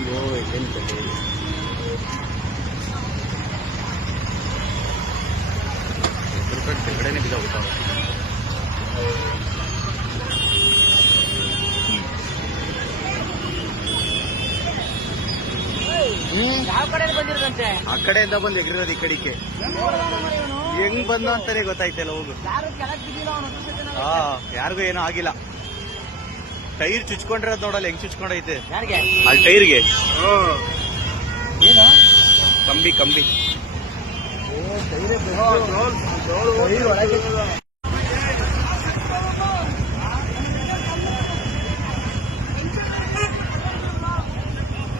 ಅಯ್ಯೋ ಏನು ಕೆಳಗಡೆನೆ ಬಿದ್ದೋಗ್ಬಿಟ್ಟಾವ. ಯಾವ ಕಡೆ ಬಂದಿರೋದಂತೆ? ಆ ಕಡೆಯಿಂದ ಬಂದು ಎಗರಿರೋದು ಈ ಕಡೆಗೆ. ಹೆಂಗ್ ಬಂದ ಅಂತಾನೆ ಗೊತ್ತಾಯ್ತಲ್ಲ. ಹೋಗು. ಹಾ, ಯಾರಿಗೂ ಏನೂ ಆಗಿಲ್ಲ. ಟೈರ್ ಚುಚ್ಕೊಂಡಿರೋದು ನೋಡಲ್ಲ ಹೆಂಗ್ ಚುಚ್ಕೊಂಡೈತೆ. ಅಲ್ಲಿ ಟೈರ್ಗೆ ಕಂಬಿ.